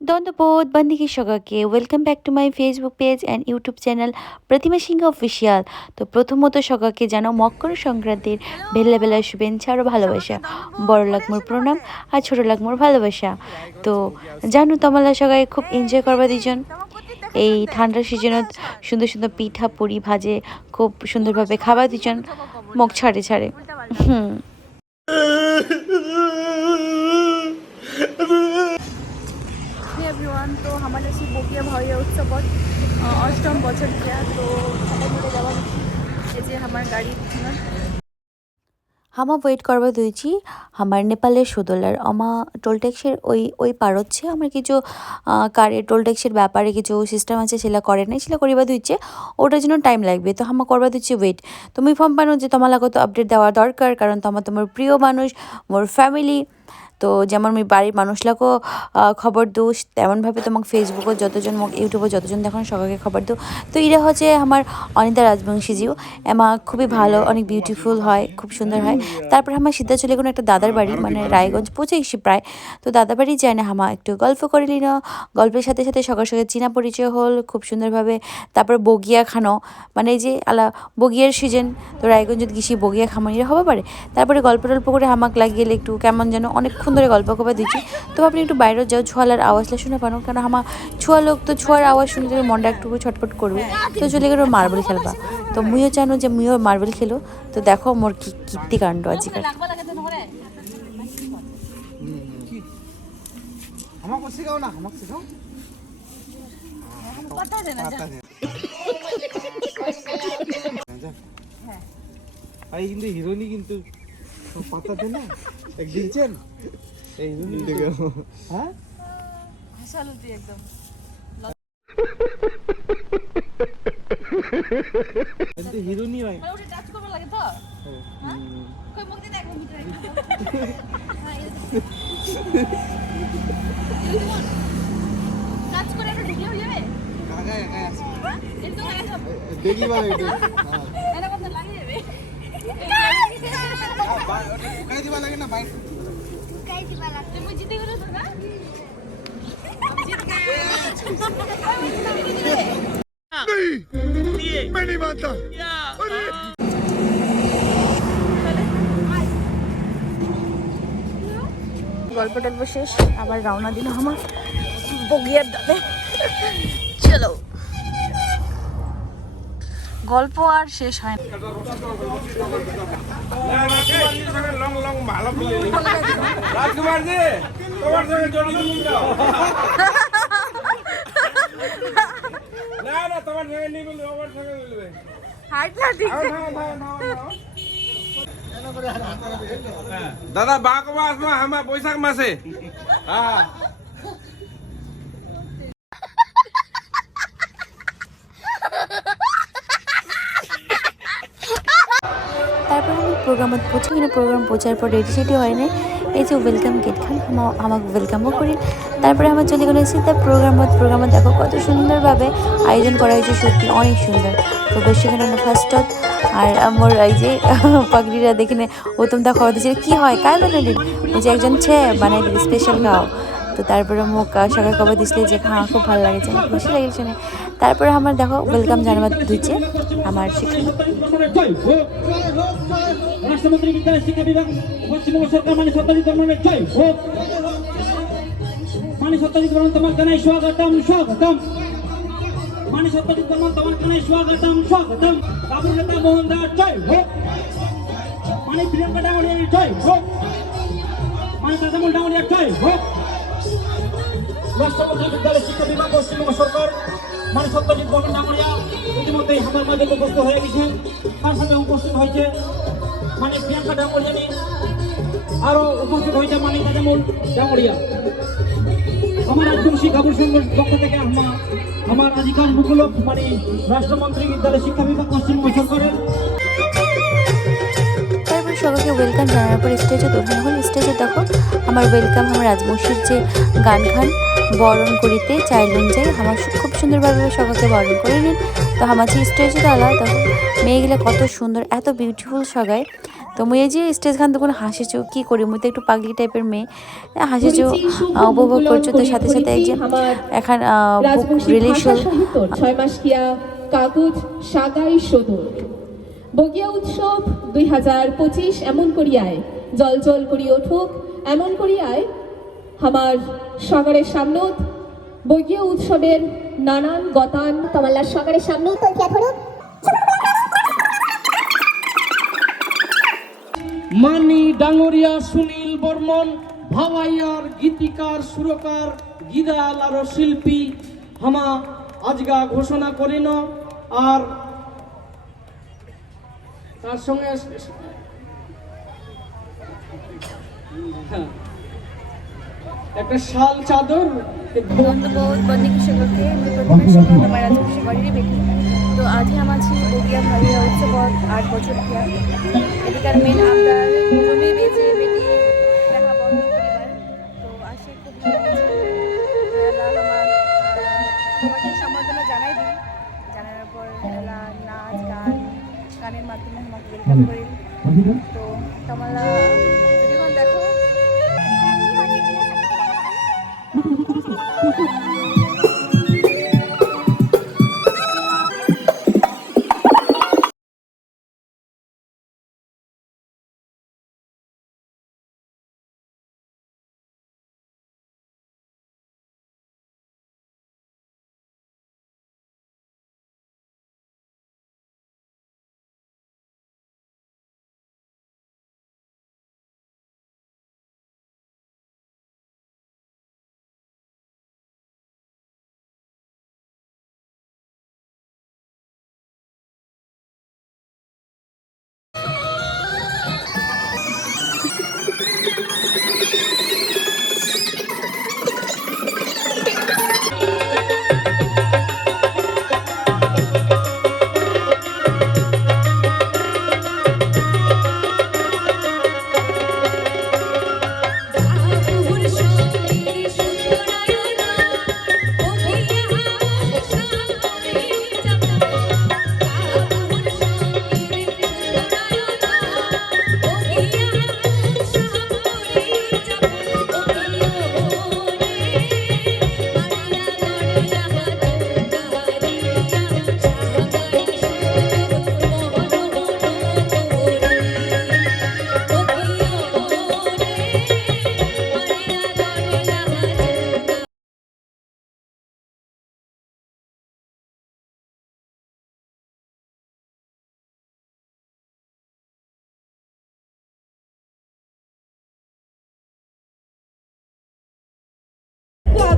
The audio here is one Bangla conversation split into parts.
ধন্যবাদ বন্ধুকে সবাইকে welcome back to my Facebook page and YouTube channel Pratima Singh official. তো প্রথমত সবাইকে জানাও মকর সংক্রান্তির বেলা বেলা শুভেচ্ছা আর ভালোবাসা। বড় লাখ মোর প্রণাম আর ছোট লাখ মোর ভালোবাসা। তো জানো তোমরা সবাই খুব এনজয় করবা দুজন এই ঠান্ডার সিজনত সুন্দর সুন্দর পিঠা পুরি ভাজে খুব সুন্দরভাবে খাবা দুজন মুখ ছাড়ে ছাড়ে। হুম। हे एवरीवन तो हमारे से बगिया भाई उत्सवत अष्टम बছর गया तो সবাই মিলে যাওয়া এই যে আমার গাড়ি হামা ওয়েট করবা দিয়েছি আমার নেপালের সুদলার আমা টোল ট্যাক্সের ওই পারচ্ছে আমার কিছু কারে টোল ট্যাক্সের ব্যাপারে কিছু সিস্টেম আছে সেটা করে নাই সেটা করিবা দিচ্ছে ওটার জন্য টাইম লাগবে তো হামা করবা দিচ্ছি ওয়েট তুমি ফর্ম পানো যে তোমার তো আপডেট দেওয়া দরকার কারণ তোমার প্রিয় মানুষ মোর ফ্যামিলি তো যেমন আমি বাড়ির মানুষলাকেও খবর দো তেমনভাবে তোমাকে ফেসবুকে যতজন ইউটিউবে যতজন দেখুন সবাইকে খবর দো। তো এরা হচ্ছে আমার অনিতা রাজবংশীজিও এমা খুবই ভালো অনেক বিউটিফুল হয় খুব সুন্দর হয়। তারপর আমার সিদ্ধা চলে কোনো একটা দাদার বাড়ি মানে রায়গঞ্জ পৌঁছে গেছি প্রায়। তো দাদার বাড়ি যায় না হামা একটু গল্প করে নিল গল্পের সাথে সাথে সকাল সকাল চীনা পরিচয় হল খুব সুন্দরভাবে। তারপর বগিয়া খানো মানে এই যে আলা বগিয়ার সিজন তো রায়গঞ্জ গেছি বগিয়া খামানিরা হতে পারে। তারপরে গল্প টল্প করে হামাক লাগিয়ে একটু কেমন যেন অনেকক্ষণ ধরে গল্প করবা দিচ্ছি। তো আপনি একটু বাইরে যাও ছোয়ালার আওয়াজটা শুনে পানো কারণ আমার ছোয়া লোক তো ছোয়ার আওয়াজ শুনতে মনটা একটু ছটফট করবে। তো চলে গেলো মার্বেল খেলবা তো মুইও জানো যে মুইও মার্বেল খেলো। তো দেখো মোর কি কীর্তিকাণ্ড আজকাল। কিন্তু হিরোইনি কিন্তু পাতা দেয় না এক দিয়েছেন এই হিরোইনি হ্যাঁ হাসালুতি একদম কিন্তু হিরোইনি হয় মানে ওটা টাচ করব লাগে তো হ্যাঁ কই মুখ দিতে একদম ভিতরে হ্যাঁ টাচ করে একটা ঢুকে হয়ে যাবে কাকা একা আছে এটা তো লাগাচ্ছ দেখি বারে এটা এটা কত লাগে যাবে কাই দিবা লাগে না ভাই কাই দিবা লাগে তুমি জিতে গেলো তো না আমি জিত गए मैं नहीं मानता গল্প টল্প শেষ আবার রওনা দিল আমার বগিয়ার দাবে চলো গল্প আর শেষ হয় না রাজকুমার জি তোমার সঙ্গে জড়িত না না তোমার সঙ্গে নিয়ে বলবে আমার সঙ্গে বলবে হাইট না ঠিক দাদা বাঘ মাস মা হামা বৈশাখ মাসে হ্যাঁ তারপর আমি প্রোগ্রামত পৌঁছে কিনা প্রোগ্রাম পৌঁছার পর রেডি সেডি হয় না এই যে ওয়েলকাম গেট খান আমাকে ওয়েলকামও করি। তারপরে আমার চলে গেলো এসে তার প্রোগ্রামত দেখো কত সুন্দরভাবে আয়োজন করা হয়েছে সত্যি অনেক সুন্দর। তো সেখানে ফার্স্টত আর আমার এই যে পাগড়িরা দেখে ও তোমরা খাওয়া দিচ্ছে কী হয় কায় বানালি ও যে একজন ছে বানাই দিলি স্পেশাল খাও। তো তারপরে মুখ সবাই খবর দিছিল যে খাওয়া খুব ভালো লাগেছে আমার খুশি লেগেছে না। তারপরে আমার দেখো ওয়েলকাম জানাবার দিচ্ছে আমার সেখানে রাষ্ট্রমন্ত্রী বিদ্যালয় শিক্ষা বিভাগ পশ্চিমবঙ্গ সরকার মানে সত্যাজিৎ বর্মনের জয় হোক মানে সত্যাজিৎ বর্মন তোমার জানাই স্বাগতম স্বাগতম মানে সত্যাজিৎ বর্মন তোমার জানাই স্বাগতম স্বাগতম বাবু নেতা মোহন দাস জয় হোক মানে প্রিয়ঙ্কা ডাঙ্গরিয়ার জয় হোক মানে দাদামুল ডাঙ্গরিয়ার জয় হোক রাষ্ট্রমন্ত্রী বিদ্যালয় শিক্ষা বিভাগ পশ্চিমবঙ্গ সরকার মানে সত্যজিৎ বর্মন ডাঙ্গরিয়া ইতিমধ্যেই আমার মাঝে উপস্থিত হয়ে গেছেন তার সাথে উপস্থিত হয়েছে মানে প্রিয়াঙ্কা ডাঙ্গরিয়ানি আরো উপস্থিত হয়েছে মানে দাদামুল ডাঙ্গরিয়া। আমার রাজবংশী কাবুল সংঘের পক্ষ থেকে আমার আধিকার মুকুলক মানে রাষ্ট্রমন্ত্রী বিদ্যালয় শিক্ষা বিভাগ পশ্চিমবঙ্গ সরকারের। তারপরে সবাইকে ওয়েলকাম জানানোর পর স্টেজে ওঠানো হল। স্টেজে দেখো আমার ওয়েলকাম আমার রাজবংশীর যে গান খান বরণ করিতে চাইলেন যাই আমার খুব সুন্দরভাবে সবাইকে বরণ করে নিন। তো আমার যে স্টেজে ডালা দেখো মেয়েগুলো কত সুন্দর এত বিউটিফুল সবাই। তো মুই এই যে স্টেজ খান তখন হাসিছো কি করি, মুই তো একটু পাগলি টাইপের মেয়ে, হাসিছো উপভোগ করছো। তো সাথে সাথে একজন এখন বুক রিলিজ হল 6 মাস কিয়া কাগজ সাগাই সদর বগিয়া উৎসব 2025 এমন করিয়ায় জল জল করি ওঠুক, এমন করিয়ায় আমার সাগরের সামনত বগিয়া উৎসবের নানান গতান তোমাল্লার সাগরের সামনত মানি ডাঙরিয়া সুনীল বর্মন ভাওয়াইয়ার গীতিকার সুরকার গীতাল আর শিল্পী হামা আজগা ঘোষণা করিন। আর তার সঙ্গে একটা শাল চাদর बहुत बंदी की शक्ल के प्रतिवेश हमारा खुशी करी बेटी। तो आज ही हमारी बोगिया भाई उत्सव 8 বছর किया এদিকার মেন আমরা খুবই বেজে বেটি দেখা বন্ধ পরিবার। তো আসে খুব সবাইকে সম্বর্ধনা জানাই দিই, জানানোর পর এলা নাচ গান গানের মাধ্যমে আমাকে ওয়েলকাম করি। তো তোমরা যখন দেখো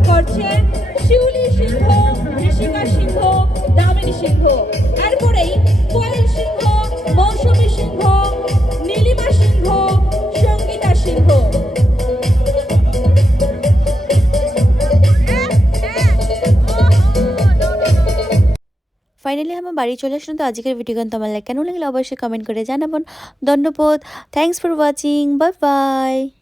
করছে শিউলি সিংহ, ঋষিকা সিংহ, দামিনী সিংহ, এরপরেই কোয়েল সিংহ, মৌসুমী সিংহ, নীলিমা সিংহ, সঙ্গীতা সিংহ। ফাইনালি আমার বাড়ি চলে আসলাম। তো আজকের ভিডিও গান তোমার কেন লাগলে অবশ্যই কমেন্ট করে জানাবেন। ধন্যবাদ, thanks for watching, bye bye.